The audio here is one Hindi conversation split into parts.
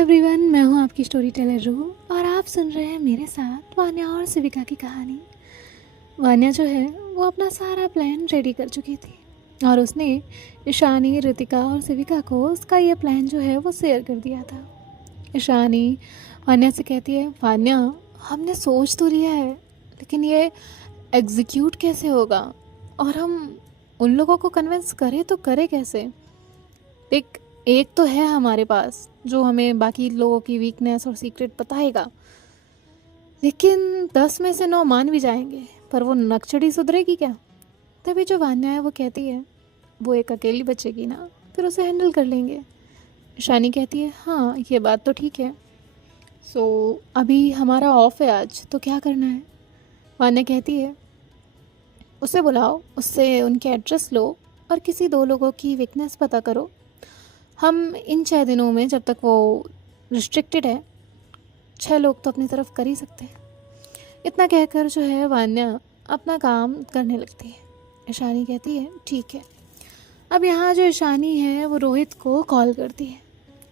एवरीवन, मैं हूँ आपकी स्टोरी टेलर रू और आप सुन रहे हैं मेरे साथ वान्या और सिविका की कहानी। वान्या जो है वो अपना सारा प्लान रेडी कर चुकी थी और उसने ईशानी, रितिका और सिविका को उसका ये प्लान जो है वो शेयर कर दिया था। ईशानी वान्या से कहती है, वान्या हमने सोच तो लिया है लेकिन ये एग्जीक्यूट कैसे होगा और हम उन लोगों को कन्विंस करें तो करें कैसे। एक तो है हमारे पास जो हमें बाकी लोगों की वीकनेस और सीक्रेट बताएगा, लेकिन 10 में से 9 मान भी जाएंगे, पर वो नक्चड़ी सुधरेगी क्या। तभी जो वान्या है वो कहती है, वो एक अकेली बचेगी ना, फिर उसे हैंडल कर लेंगे। ईशानी कहती है, हाँ ये बात तो ठीक है। अभी हमारा ऑफ है आज, तो क्या करना है। वान्या कहती है, उसे बुलाओ, उससे उनके एड्रेस लो और किसी 2 लोगों की वीकनेस पता करो। हम इन 6 दिनों में, जब तक वो रिस्ट्रिक्टेड है, 6 लोग तो अपनी तरफ कर ही सकते हैं। इतना कहकर जो है वान्या अपना काम करने लगती है। ईशानी कहती है, ठीक है। अब यहाँ जो ईशानी है वो रोहित को कॉल करती है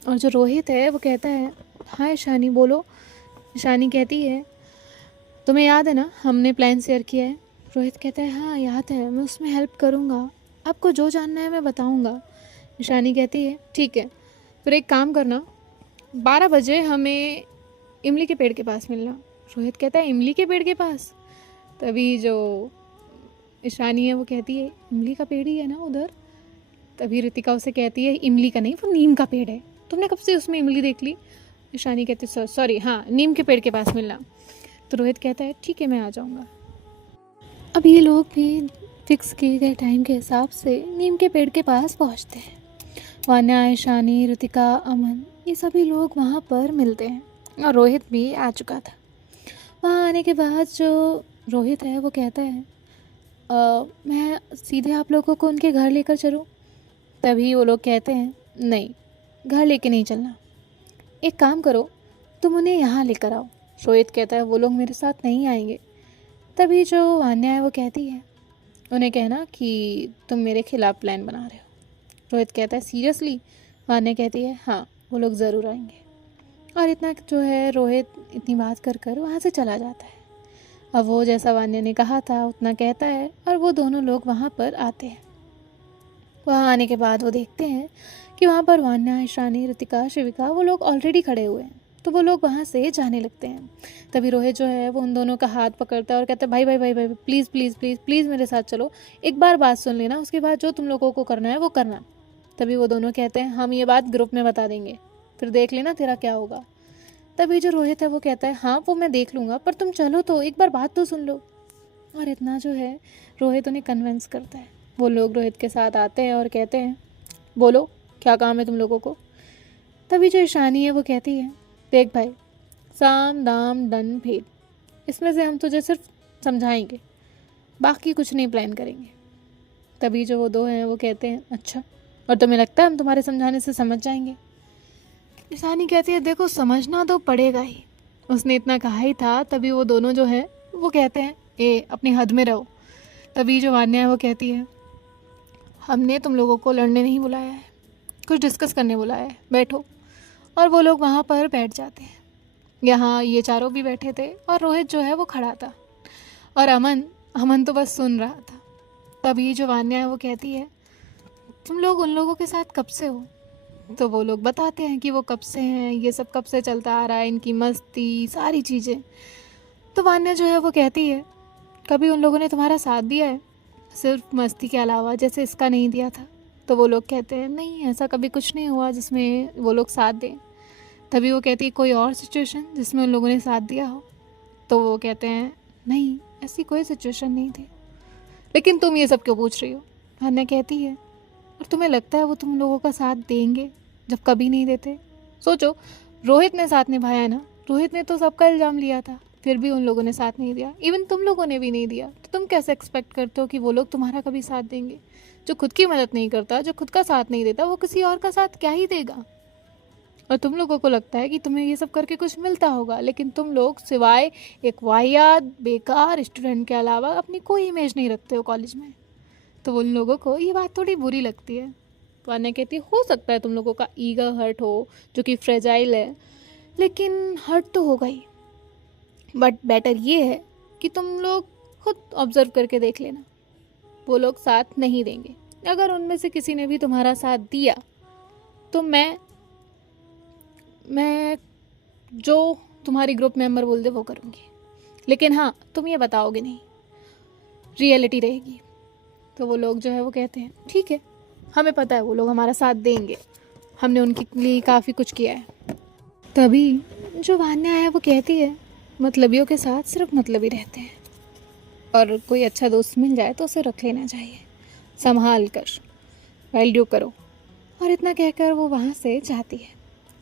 और जो रोहित है वो कहता है, हाँ ईशानी बोलो। ईशानी कहती है, तुम्हें याद है ना हमने प्लान शेयर किया है। रोहित कहता है, हाँ याद है, मैं उसमें हेल्प करूँगा, आपको जो जानना है मैं बताऊँगा। ईशानी कहती है, ठीक है, फिर एक काम करना, 12 बजे हमें इमली के पेड़ के पास मिलना। रोहित कहता है, इमली के पेड़ के पास। तभी जो ईशानी है वो कहती है, इमली का पेड़ ही है ना उधर। तभी रितिका उसे कहती है, इमली का नहीं, वो नीम का पेड़ है, तुमने कब से उसमें इमली देख ली। ईशानी कहती है, सॉरी, हाँ नीम के पेड़ के पास मिलना। तो रोहित कहता है, ठीक है मैं आ जाऊँगा। अब ये लोग भी फिक्स किए गए टाइम के हिसाब से नीम के पेड़ के पास पहुँचते हैं। वान्या, ईशानी, रितिका, अमन, ये सभी लोग वहाँ पर मिलते हैं और रोहित भी आ चुका था। वहाँ आने के बाद जो रोहित है वो कहता है, मैं सीधे आप लोगों को उनके घर लेकर चलूँ। तभी वो लोग कहते हैं, नहीं घर लेके नहीं चलना, एक काम करो तुम उन्हें यहाँ लेकर आओ। रोहित कहता है, वो लोग मेरे साथ नहीं आएंगे। तभी जो वान्या है वो कहती है, उन्हें कहना कि तुम मेरे खिलाफ प्लान बना रहे हो। रोहित कहता है, सीरियसली। वान्या कहती है, हाँ वो लोग ज़रूर आएंगे। और इतना जो है रोहित इतनी बात कर कर वहाँ से चला जाता है। अब वो जैसा वान्या ने कहा था उतना कहता है और वो दोनों लोग वहाँ पर आते हैं। वहाँ आने के बाद वो देखते हैं कि वहाँ पर वान्या, ईशानी, रितिका, शिविका वो लोग ऑलरेडी खड़े हुए हैं। तो वो लोग वहाँ से जाने लगते हैं। तभी रोहित जो है वो उन दोनों का हाथ पकड़ता है और कहता है, भाई भाई भाई भाई प्लीज़ प्लीज़ प्लीज़ प्लीज़ मेरे साथ चलो, एक बार बात सुन लेना, उसके बाद जो तुम लोगों को करना है वो करना। तभी वो दोनों कहते हैं, हम ये बात ग्रुप में बता देंगे, फिर देख लेना तेरा क्या होगा। तभी जो रोहित है वो कहता है, हाँ वो मैं देख लूँगा, पर तुम चलो तो एक बार बात तो सुन लो। और इतना जो है रोहित उन्हें कन्विंस करता है। वो लोग रोहित के साथ आते हैं और कहते हैं, बोलो क्या काम है तुम लोगों को। तभी जो ईशानी है वो कहती है, देख भाई, साम दाम दंड भेद, इसमें से हम तुझे सिर्फ समझाएंगे, बाकी कुछ नहीं प्लान करेंगे। तभी जो वो 2 हैं वो कहते हैं, अच्छा, और तुम्हें लगता है हम तुम्हारे समझाने से समझ जाएंगे। ईशानी कहती है, देखो समझना तो पड़ेगा ही, उसने इतना कहा ही था। तभी वो दोनों जो है वो कहते हैं, अपनी हद में रहो। तभी जो वान्या है वो कहती है, हमने तुम लोगों को लड़ने नहीं बुलाया है, कुछ डिस्कस करने बुलाया है, बैठो। और वो लोग वहाँ पर बैठ जाते हैं। यहाँ ये चारों भी बैठे थे और रोहित जो है वो खड़ा था और अमन तो बस सुन रहा था। तभी जो वान्या है वो कहती है, तुम लोग उन लोगों के साथ कब से हो। तो वो लोग बताते हैं कि वो कब से हैं, ये सब कब से चलता आ रहा है, इनकी मस्ती सारी चीज़ें। तो वान्या जो है वो कहती है, कभी उन लोगों ने तुम्हारा साथ दिया है सिर्फ मस्ती के अलावा, जैसे इसका नहीं दिया था। तो वो लोग कहते हैं, नहीं ऐसा कभी कुछ नहीं हुआ जिसमें वो लोग साथ दें। तभी वो कहती है, कोई और सिचुएशन जिसमें उन लोगों ने साथ दिया हो। तो वो कहते हैं, नहीं ऐसी कोई सिचुएशन नहीं थी, लेकिन तुम ये सब क्यों पूछ रही हो। वान्या कहती है, और तुम्हें लगता है वो तुम लोगों का साथ देंगे जब कभी नहीं देते। सोचो, रोहित ने साथ निभाया ना, रोहित ने तो सबका इल्ज़ाम लिया था, फिर भी उन लोगों ने साथ नहीं दिया, इवन तुम लोगों ने भी नहीं दिया। तो तुम कैसे एक्सपेक्ट करते हो कि वो लोग तुम्हारा कभी साथ देंगे। जो खुद की मदद नहीं करता, जो खुद का साथ नहीं देता, वो किसी और का साथ क्या ही देगा। और तुम लोगों को लगता है कि तुम्हें ये सब करके कुछ मिलता होगा, लेकिन तुम लोग सिवाय एक वाहियात बेकार स्टूडेंट के अलावा अपनी कोई इमेज नहीं रखते हो कॉलेज में। तो उन लोगों को ये बात थोड़ी बुरी लगती है। वान्या कहती है हो सकता है तुम लोगों का ईगो हर्ट हो, जो कि फ्रेजाइल है, लेकिन हर्ट तो होगा ही। बट बेटर ये है कि तुम लोग खुद ऑब्जर्व करके देख लेना, वो लोग साथ नहीं देंगे। अगर उनमें से किसी ने भी तुम्हारा साथ दिया तो मैं जो तुम्हारी ग्रुप मेंबर बोल दे वो करूँगी, लेकिन हाँ तुम ये बताओगे नहीं, रियलिटी रहेगी। तो वो लोग जो है वो कहते हैं ठीक है, हमें पता है वो लोग हमारा साथ देंगे, हमने उनके लिए काफ़ी कुछ किया है। तभी जो वान्या है वो कहती है मतलबियों के साथ सिर्फ मतलबी रहते हैं, और कोई अच्छा दोस्त मिल जाए तो उसे रख लेना चाहिए, संभाल कर, वैल्यू करो। और इतना कहकर वो वहाँ से जाती है।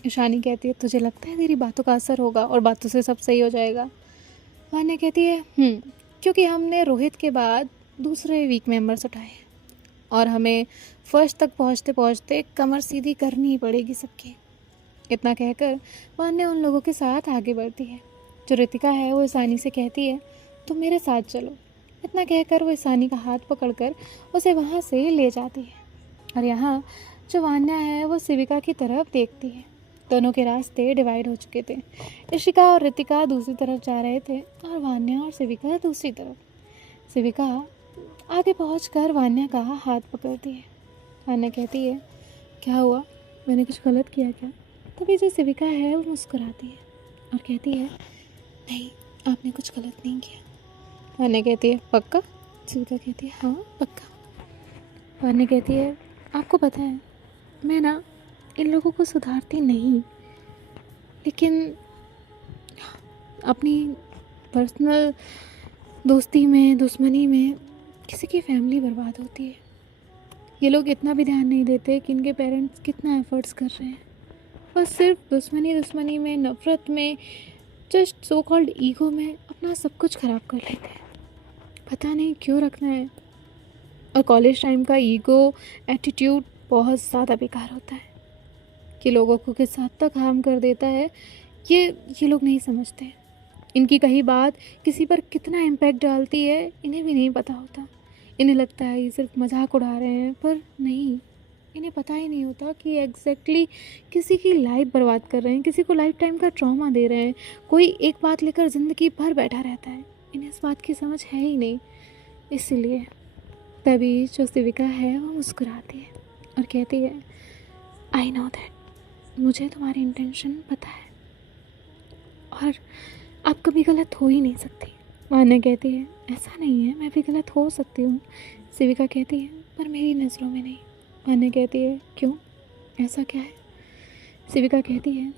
ईशानी कहती है तुझे लगता है तेरी बातों का असर होगा और बातों से सब सही हो जाएगा? वान्या कहती है क्योंकि हमने रोहित के बाद दूसरे वीक मेंबर्स उठाए हैं और हमें फर्स्ट तक पहुँचते पहुँचते कमर सीधी करनी ही पड़ेगी सबकी। इतना कहकर वान्या उन लोगों के साथ आगे बढ़ती है। जो रितिका है वो ईशानी से कहती है तुम मेरे साथ चलो। इतना कहकर वो ईशानी का हाथ पकड़कर उसे वहाँ से ले जाती है। और यहाँ जो वान्या है वो शिविका की तरफ देखती है। दोनों के रास्ते डिवाइड हो चुके थे। इशिका और रितिका दूसरी तरफ जा रहे थे और वान्या और शिविका दूसरी तरफ। शिविका आगे पहुंचकर वान्या का हाथ पकड़ती है। वान्या कहती है क्या हुआ, मैंने कुछ गलत किया क्या? तभी जो शिविका है वो मुस्कुराती है और कहती है नहीं, आपने कुछ गलत नहीं किया। वान्या कहती है पक्का? शिविका कहती है हाँ पक्का। वान्या कहती है आपको पता है मैं ना इन लोगों को सुधारती नहीं, लेकिन अपनी पर्सनल दोस्ती में, दुश्मनी में किसी की फैमिली बर्बाद होती है। ये लोग इतना भी ध्यान नहीं देते कि इनके पेरेंट्स कितना एफर्ट्स कर रहे हैं। बस सिर्फ दुश्मनी में, नफ़रत में, जस्ट सो कॉल्ड ईगो में अपना सब कुछ ख़राब कर लेते हैं। पता नहीं क्यों रखना है। और कॉलेज टाइम का ईगो एटीट्यूड बहुत ज़्यादा बेकार होता है कि लोगों को किस हद तक हार्म कर देता है, ये लोग नहीं समझते। इनकी कही बात किसी पर कितना इम्पैक्ट डालती है इन्हें भी नहीं पता होता। इन्हें लगता है ये सिर्फ मजाक उड़ा रहे हैं, पर नहीं, इन्हें पता ही नहीं होता कि एग्जैक्टली किसी की लाइफ बर्बाद कर रहे हैं, किसी को लाइफ टाइम का ट्रॉमा दे रहे हैं। कोई एक बात लेकर ज़िंदगी भर बैठा रहता है, इन्हें इस बात की समझ है ही नहीं। इसीलिए तभी जो शिविका है वो मुस्कुराती है और कहती है आई नो दैट, मुझे तुम्हारी इंटेंशन पता है और आप कभी गलत हो ही नहीं सकती। वान्या कहती है ऐसा नहीं है, मैं भी गलत हो सकती हूँ। शिविका कहती है पर मेरी नज़रों में नहीं। वान्या कहती है क्यों, ऐसा क्या है? शिविका कहती है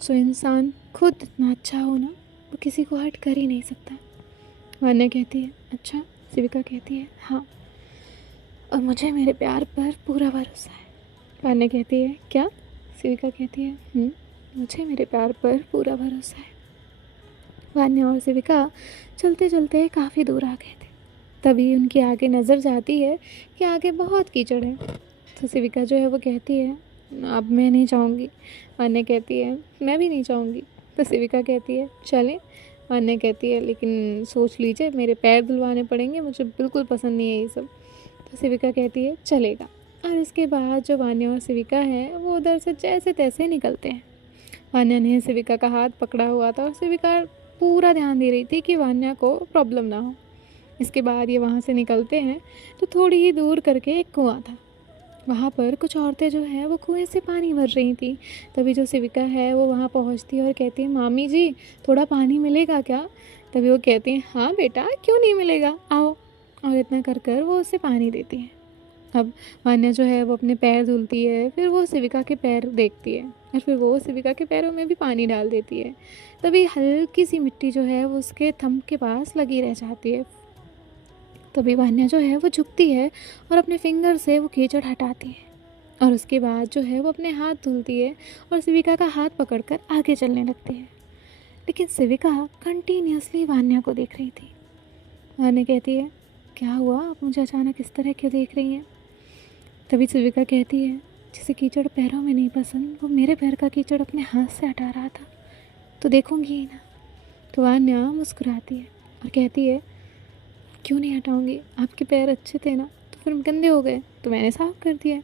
जो इंसान खुद इतना अच्छा हो ना, वो किसी को हर्ट कर ही नहीं सकता। वान्या कहती है अच्छा। शिविका कहती है हाँ, और मुझे मेरे प्यार पर पूरा भरोसा है। वान्या कहती है क्या? शिविका कहती है मुझे मेरे प्यार पर पूरा भरोसा है। वान्या और शिविका चलते चलते काफ़ी दूर आ गए थे। तभी उनकी आगे नज़र जाती है कि आगे बहुत कीचड़ है। तो शिविका जो है वो कहती है अब मैं नहीं चाहूँगी। वान्या कहती है मैं भी नहीं चाहूँगी। तो शिविका कहती है चलें। वान्या कहती है लेकिन सोच लीजिए, मेरे पैर धुलवाने पड़ेंगे, मुझे बिल्कुल पसंद नहीं है ये सब। तो शिविका कहती है चलेगा। और इसके बाद जो वान्या और शिविका है वो उधर से जैसे तैसे निकलते हैं। वान्या ने शिविका का हाथ पकड़ा हुआ था और शिविका पूरा ध्यान दे रही थी कि वान्या को प्रॉब्लम ना हो। इसके बाद ये वहाँ से निकलते हैं तो थोड़ी ही दूर करके एक कुआं था। वहाँ पर कुछ औरतें जो हैं वो कुएं से पानी भर रही थी। तभी जो शिविका है वो वहाँ पहुँचती है और कहती है मामी जी थोड़ा पानी मिलेगा क्या? तभी वो कहती हैं हाँ बेटा, क्यों नहीं मिलेगा, आओ। और इतना कर कर वो उसे पानी देती है। अब वान्या जो है वो अपने पैर धुलती है, फिर वो शिविका के पैर देखती है और फिर वो शिविका के पैरों में भी पानी डाल देती है। तभी हल्की सी मिट्टी जो है वो उसके थंब के पास लगी रह जाती है। तभी वान्या जो है वो झुकती है और अपने फिंगर से वो कीचड़ हटाती है और उसके बाद जो है वो अपने हाथ धुलती है और शिविका का हाथ पकड़कर आगे चलने लगती है। लेकिन शिविका कंटिन्यूसली वान्या को देख रही थी। वान्या कहती है क्या हुआ, आप मुझे अचानक इस तरह क्यों देख रही हैं? तभी शिविका कहती है जिसे कीचड़ पैरों में नहीं पसंद, वो मेरे पैर का कीचड़ अपने हाथ से हटा रहा था, तो देखूंगी ही ना। तो वान्या मुस्कुराती है और कहती है क्यों नहीं हटाऊंगी, आपके पैर अच्छे थे ना, तो फिर गंदे हो गए तो मैंने साफ कर दिया।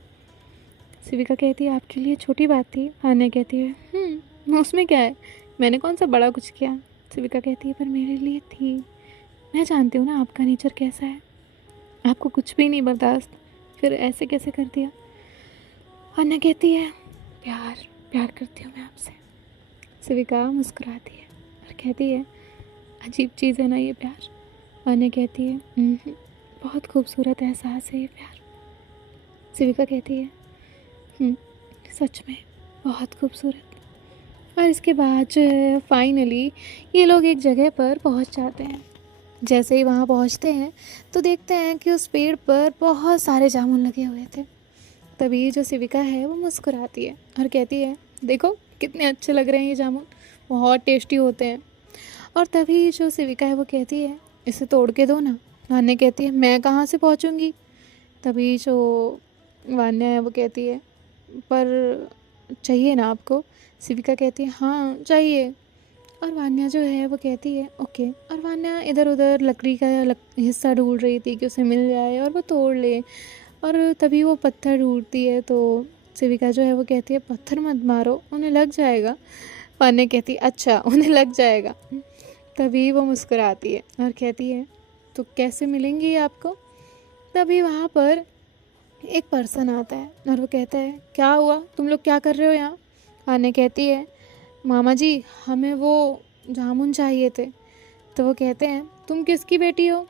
शिविका कहती है आपके लिए छोटी बात थी। वान्या कहती है उसमें क्या है, मैंने कौन सा बड़ा कुछ किया। शिविका कहती है पर मेरे लिए थी, मैं जानती हूँ ना आपका नेचर कैसा है, आपको कुछ भी नहीं बर्दाश्त, फिर ऐसे कैसे कर दिया। वान्या कहती है प्यार प्यार करती हूँ मैं आपसे। शिविका मुस्कुराती है और कहती है अजीब चीज़ है ना ये प्यार। वान्या कहती है बहुत खूबसूरत एहसास है ये प्यार। शिविका कहती है सच में बहुत खूबसूरत। और इसके बाद जो है फाइनली ये लोग एक जगह पर पहुंच जाते हैं। जैसे ही वहाँ पहुँचते हैं तो देखते हैं कि उस पेड़ पर बहुत सारे जामुन लगे हुए थे। तभी जो शिविका है वो मुस्कुराती है और कहती है देखो कितने अच्छे लग रहे हैं ये जामुन, बहुत टेस्टी होते हैं। और तभी जो शिविका है वो कहती है इसे तोड़ के दो ना। वान्या कहती है मैं कहाँ से पहुँचूँगी। तभी जो वान्या है वो कहती है पर चाहिए ना आपको। शिविका कहती है हाँ चाहिए। और वान्या जो है वो कहती है ओके। और वान्या इधर उधर लकड़ी का हिस्सा ढूंढ रही थी कि उसे मिल जाए और वो तोड़ ले। और तभी वो पत्थर ढूंढती है तो शिविका जो है वो कहती है पत्थर मत मारो, उन्हें लग जाएगा। वान्या कहती है अच्छा उन्हें लग जाएगा। तभी वो मुस्कुराती है और कहती है तो कैसे मिलेंगी ये आपको। तभी वहाँ पर एक पर्सन आता है और वो कहता है क्या हुआ, तुम लोग क्या कर रहे हो यहाँ। वान्या कहती है मामा जी हमें वो जामुन चाहिए थे। तो वो कहते हैं तुम किसकी बेटी हो।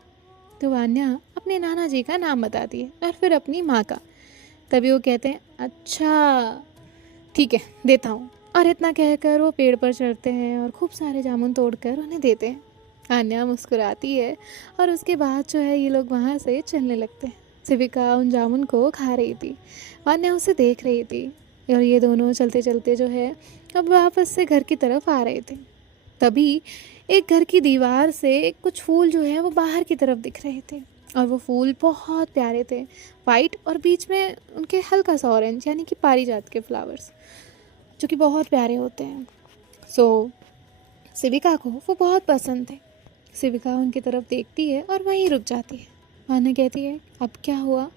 तो वान्या अपने नाना जी का नाम बताती है और फिर अपनी माँ का। तभी वो कहते हैं अच्छा ठीक है देता हूँ। और इतना कहकर वो पेड़ पर चढ़ते हैं और खूब सारे जामुन तोड़कर उन्हें देते हैं। वान्या मुस्कुराती है और उसके बाद जो है ये लोग वहाँ से चलने लगते हैं। शिविका उन जामुन को खा रही थी, वान्या उसे देख रही थी और ये दोनों चलते चलते जो है अब वापस से घर की तरफ आ रहे थे। तभी एक घर की दीवार से कुछ फूल जो है वो बाहर की तरफ दिख रहे थे और वो फूल बहुत प्यारे थे, वाइट और बीच में उनके हल्का सा ऑरेंज यानी कि पारिजात के फ्लावर्स जो कि बहुत प्यारे होते हैं। शिविका को वो बहुत पसंद थे। शिविका उनकी तरफ देखती है और वहीं रुक जाती है। वान्या कहती है अब क्या हुआ।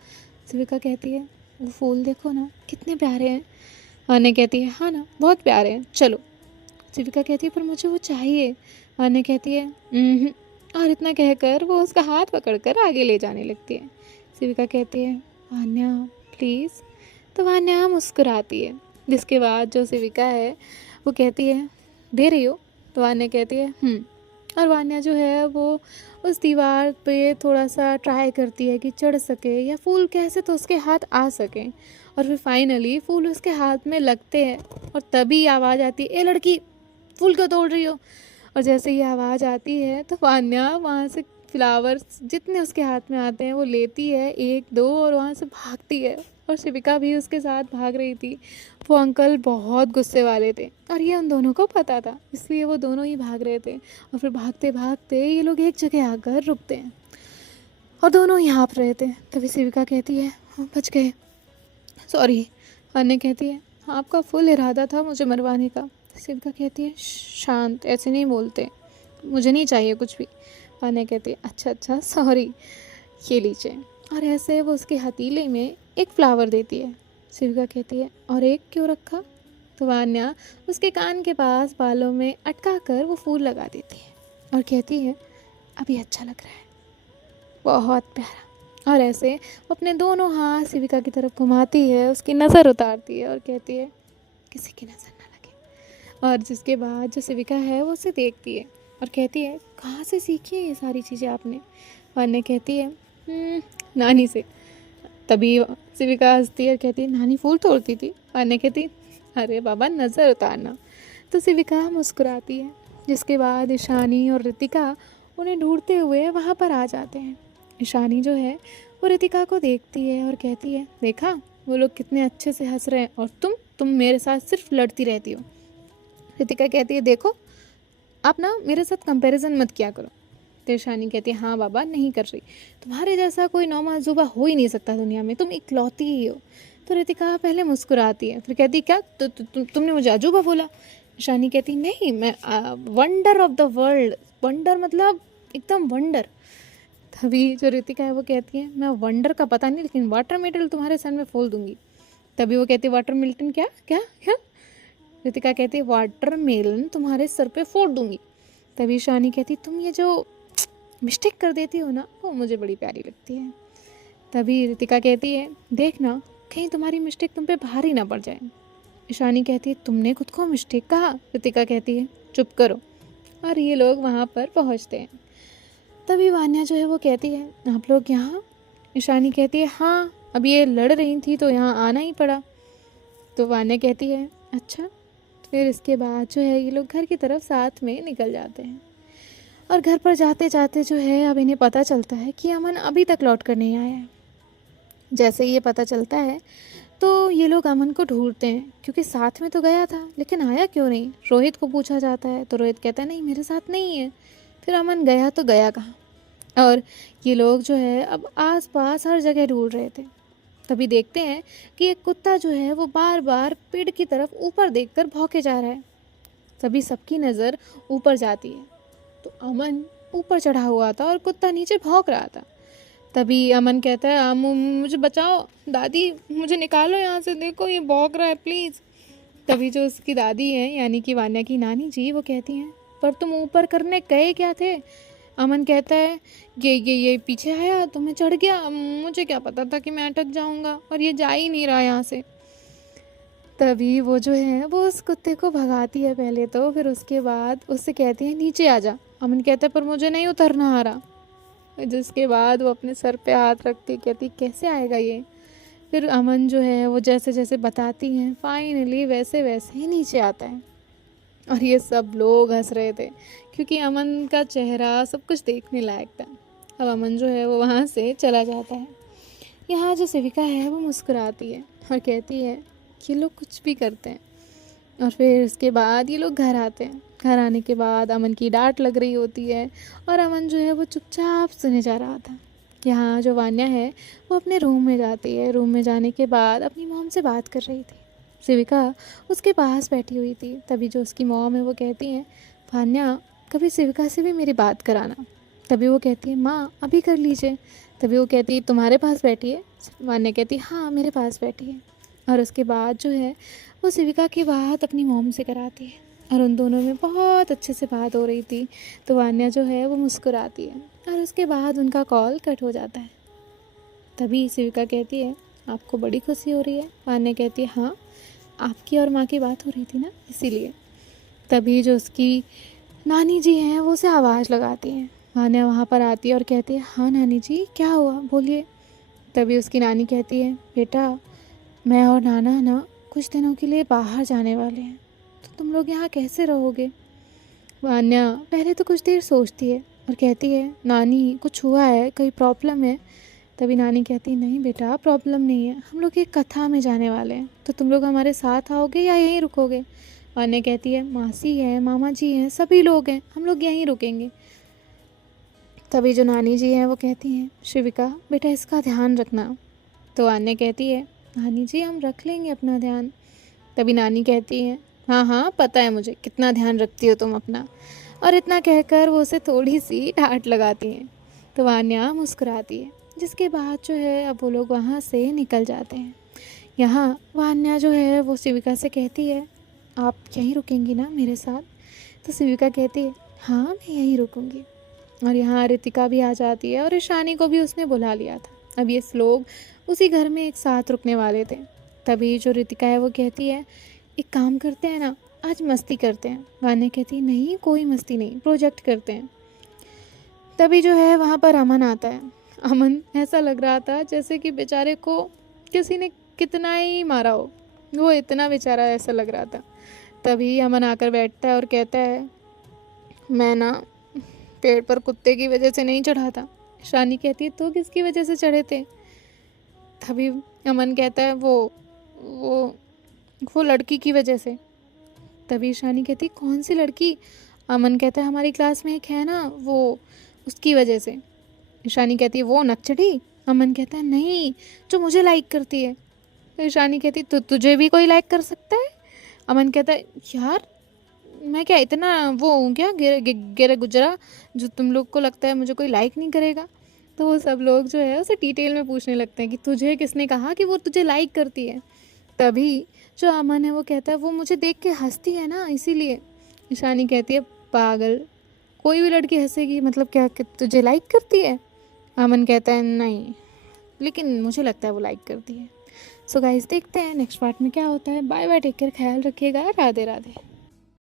शिविका कहती है वो फूल देखो ना कितने प्यारे हैं। वान्या कहती है हाँ ना बहुत प्यारे हैं चलो। शिविका कहती है पर मुझे वो चाहिए। वान्या कहती है और इतना कहकर वो उसका हाथ पकड़कर आगे ले जाने लगती है। शिविका कहती है वान्या प्लीज़। तो वान्या मुस्कुराती है। जिसके बाद जो शिविका है वो कहती है दे रही हो। तो वान्या कहती है और वान्या जो है वो उस दीवार पे थोड़ा सा ट्राई करती है कि चढ़ सके या फूल कैसे तो उसके हाथ आ सकें। और फिर फाइनली फूल उसके हाथ में लगते हैं और तभी आवाज़ आती है ए लड़की फूल क्यों तोड़ रही हो। और जैसे ही आवाज़ आती है तो वान्या वहाँ से फ्लावर्स जितने उसके हाथ में आते हैं वो लेती है एक दो और वहाँ से भागती है। और शिविका भी उसके साथ भाग रही थी। वो अंकल बहुत गुस्से वाले थे और ये उन दोनों को पता था, इसलिए वो दोनों ही भाग रहे थे। और फिर भागते भागते ये लोग एक जगह आकर रुकते हैं और दोनों ही हाँफ रहे थे। तभी शिविका कहती है बच गए सॉरी। वान्या कहती है आपका फुल इरादा था मुझे मरवाने का। शिविका कहती है शांत ऐसे नहीं बोलते, मुझे नहीं चाहिए कुछ भी। वान्या कहती है अच्छा सॉरी ये लीजिए। और ऐसे वो उसके हथेली में एक फ्लावर देती है। शिविका कहती है और एक क्यों रखा। तो वान्या उसके कान के पास बालों में अटका कर वो फूल लगा देती है और कहती है अभी अच्छा लग रहा है बहुत प्यारा। और ऐसे वो अपने दोनों हाथ शिविका की तरफ घुमाती है, उसकी नज़र उतारती है और कहती है किसी की नज़र ना लगे। और जिसके बाद जो शिविका है वो उसे देखती है और कहती है कहाँ से सीखी है ये सारी चीज़ें आपने। वान्या कहती है नानी से। तभी शिविका हंसती है और कहती है नानी फूल तोड़ती थी। वान्या कहती अरे बाबा नज़र उतारना। तो शिविका मुस्कुराती है। जिसके बाद ईशानी और रितिका उन्हें ढूंढते हुए वहाँ पर आ जाते हैं। ईशानी जो है वो रितिका को देखती है और कहती है देखा वो लोग कितने अच्छे से हंस रहे हैं और तुम मेरे साथ सिर्फ लड़ती रहती हो। रितिका कहती है देखो आप ना मेरे साथ कंपैरिजन मत किया करो। तो ईशानी कहती है हाँ बाबा नहीं कर रही, तुम्हारे जैसा कोई नौमाजुबा हो ही नहीं सकता दुनिया में, तुम इकलौती ही हो। तो रितिका पहले मुस्कुराती है फिर कहती क्या तुमने मुझे अजूबा बोला। ईशानी कहती नहीं मैं wonder of the world, wonder मतलब एकदम वंडर। तभी जो रितिका है वो कहती है मैं वंडर का पता नहीं लेकिन वाटर मेडल तुम्हारे सर में फोल दूंगी। तभी वो कहती है वाटरमेलन क्या क्या क्या। रितिका कहती है वाटरमेलन तुम्हारे सर पे फोड़ दूंगी। तभी ईशानी कहती तुम ये जो मिस्टेक कर देती हो ना वो मुझे बड़ी प्यारी लगती है। तभी रितिका कहती है देखना कहीं तुम्हारी मिस्टेक तुम पे भारी ना पड़ जाए। ईशानी कहती है तुमने खुद को मिस्टेक कहा। रितिका कहती है चुप करो। और ये लोग वहाँ पर पहुँचते हैं। तभी वान्या जो है वो कहती है आप लोग यहाँ। ईशानी कहती है हाँ अब ये लड़ रही थी तो यहाँ आना ही पड़ा। तो वान्या कहती है अच्छा। फिर इसके बाद जो है ये लोग घर की तरफ साथ में निकल जाते हैं। और घर पर जाते जाते जो है अब इन्हें पता चलता है कि अमन अभी तक लौट कर नहीं आया है। जैसे ही ये पता चलता है तो ये लोग अमन को ढूंढते हैं क्योंकि साथ में तो गया था लेकिन आया क्यों नहीं। रोहित को पूछा जाता है तो रोहित कहता है नहीं मेरे साथ नहीं है। फिर अमन गया तो गया कहाँ। और ये लोग जो है अब आसपास हर जगह ढूंढ रहे थे। तभी देखते हैं कि एक कुत्ता जो है वो बार बार पेड़ की तरफ ऊपर देखकर भौंके जा रहा है। तभी सबकी नज़र ऊपर जाती है तो अमन ऊपर चढ़ा हुआ था और कुत्ता नीचे भौंक रहा था। तभी अमन कहता है मुझे बचाओ दादी मुझे निकालो यहाँ से देखो ये भौंक रहा है प्लीज़। तभी जो उसकी दादी है यानी कि वान्या की नानी जी वो कहती हैं पर तुम ऊपर करने गए क्या थे। अमन कहता है ये पीछे आया तो मैं चढ़ गया मुझे क्या पता था कि मैं अटक जाऊंगा और ये जा ही नहीं रहा यहाँ से। तभी वो जो है वो उस कुत्ते को भगाती है पहले तो फिर उसके बाद उससे कहती है नीचे आ जा। अमन कहता है पर मुझे नहीं उतरना आ रहा। जिसके बाद वो अपने सर पे हाथ रखती कहती कैसे आएगा ये। फिर अमन जो है वो जैसे जैसे बताती हैं फाइनली वैसे वैसे ही नीचे आता है। और ये सब लोग हंस रहे थे क्योंकि अमन का चेहरा सब कुछ देखने लायक था। अब अमन जो है वो वहाँ से चला जाता है। यहाँ जो सेविका है वो मुस्कुराती है और कहती है ये लोग कुछ भी करते हैं। और फिर इसके बाद ये लोग घर आते हैं। घर आने के बाद अमन की डांट लग रही होती है और अमन जो है वो चुपचाप सुने जा रहा था। यहाँ जो वान्या है वो अपने रूम में जाती है। रूम में जाने के बाद अपनी मॉम से बात कर रही थी। सेविका उसके पास बैठी हुई थी। तभी जो उसकी मॉम है वो कहती हैं वान्या कभी सेविका से भी मेरी बात कराना। तभी वो कहती है माँ अभी कर लीजिए। तभी वो कहती है तुम्हारे पास बैठी है। वान्या कहती है हाँ मेरे पास बैठी है। और उसके बाद जो है वो सेविका की बात अपनी मॉम से कराती है और उन दोनों में बहुत अच्छे से बात हो रही थी। तो वान्या जो है वो मुस्कुराती है और उसके बाद उनका कॉल कट हो जाता है। तभी सेविका कहती है आपको बड़ी खुशी हो रही है। वान्या कहती है हाँ आपकी और माँ की बात हो रही थी ना इसीलिए। तभी जो उसकी नानी जी हैं वो उसे आवाज़ लगाती हैं। वान्या वहाँ पर आती है और कहती है हाँ नानी जी क्या हुआ बोलिए। तभी उसकी नानी कहती है बेटा मैं और नाना ना कुछ दिनों के लिए बाहर जाने वाले हैं तो तुम लोग यहाँ कैसे रहोगे। वान्या पहले तो कुछ देर सोचती है और कहती है नानी कुछ हुआ है कोई प्रॉब्लम है। तभी नानी कहती है नहीं बेटा प्रॉब्लम नहीं है हम लोग एक कथा में जाने वाले हैं तो तुम लोग हमारे साथ आओगे या यहीं रुकोगे। वान्या कहती है मासी है मामा जी हैं सभी लोग हैं हम लोग यहीं रुकेंगे। तभी जो नानी जी हैं वो कहती हैं शिविका बेटा इसका ध्यान रखना। तो वान्या कहती है नानी जी हम रख लेंगे अपना ध्यान। तभी नानी कहती है हाँ हाँ पता है मुझे कितना ध्यान रखती हो तुम अपना। और इतना कहकर वो उसे थोड़ी सी डांट लगाती हैं। तो वान्या मुस्कुराती है। जिसके बाद जो है अब वो लोग वहाँ से निकल जाते हैं। यहाँ वान्या जो है वो शिविका से कहती है आप यहीं रुकेंगी ना मेरे साथ। तो शिविका कहती है हाँ मैं यहीं रुकूंगी। और यहाँ रितिका भी आ जाती है और ईशानी को भी उसने बुला लिया था। अब ये लोग उसी घर में एक साथ रुकने वाले थे। तभी जो रितिका है वो कहती है एक काम करते हैं ना आज मस्ती करते हैं। वान्या कहती है नहीं कोई मस्ती नहीं प्रोजेक्ट करते हैं। तभी जो है वहाँ पर अमन आता है। अमन ऐसा लग रहा था जैसे कि बेचारे को किसी ने कितना ही मारा हो वो इतना बेचारा ऐसा लग रहा था। तभी अमन आकर बैठता है और कहता है मैं ना पेड़ पर कुत्ते की वजह से नहीं चढ़ा था। शानी कहती है तो किसकी वजह से चढ़े थे। तभी अमन कहता है वो लड़की की वजह से। तभी शानी कहती कौन सी लड़की। अमन कहता है हमारी क्लास में एक है ना वो उसकी वजह से। ईशानी कहती है वो नक्चड़ी। अमन कहता है नहीं जो मुझे लाइक करती है। ईशानी कहती तो तुझे भी कोई लाइक कर सकता है। अमन कहता है यार मैं क्या इतना वो हूँ क्या गिरा गुजरा जो तुम लोग को लगता है मुझे कोई लाइक नहीं करेगा। तो वो सब लोग जो है उसे डिटेल में पूछने लगते हैं कि तुझे किसने कहा कि वो तुझे लाइक करती है। तभी जो अमन है वो कहता है वो मुझे देख के हंसती है ना इसीलिए। ईशानी कहती है पागल, कोई भी लड़की हंसेगी मतलब क्या कि तुझे लाइक करती है? अमन कहता है नहीं, लेकिन मुझे लगता है वो लाइक करती है। सो गाइस देखते हैं नेक्स्ट पार्ट में क्या होता है। बाय बाय, टेक केयर, ख्याल रखिएगा, राधे राधे।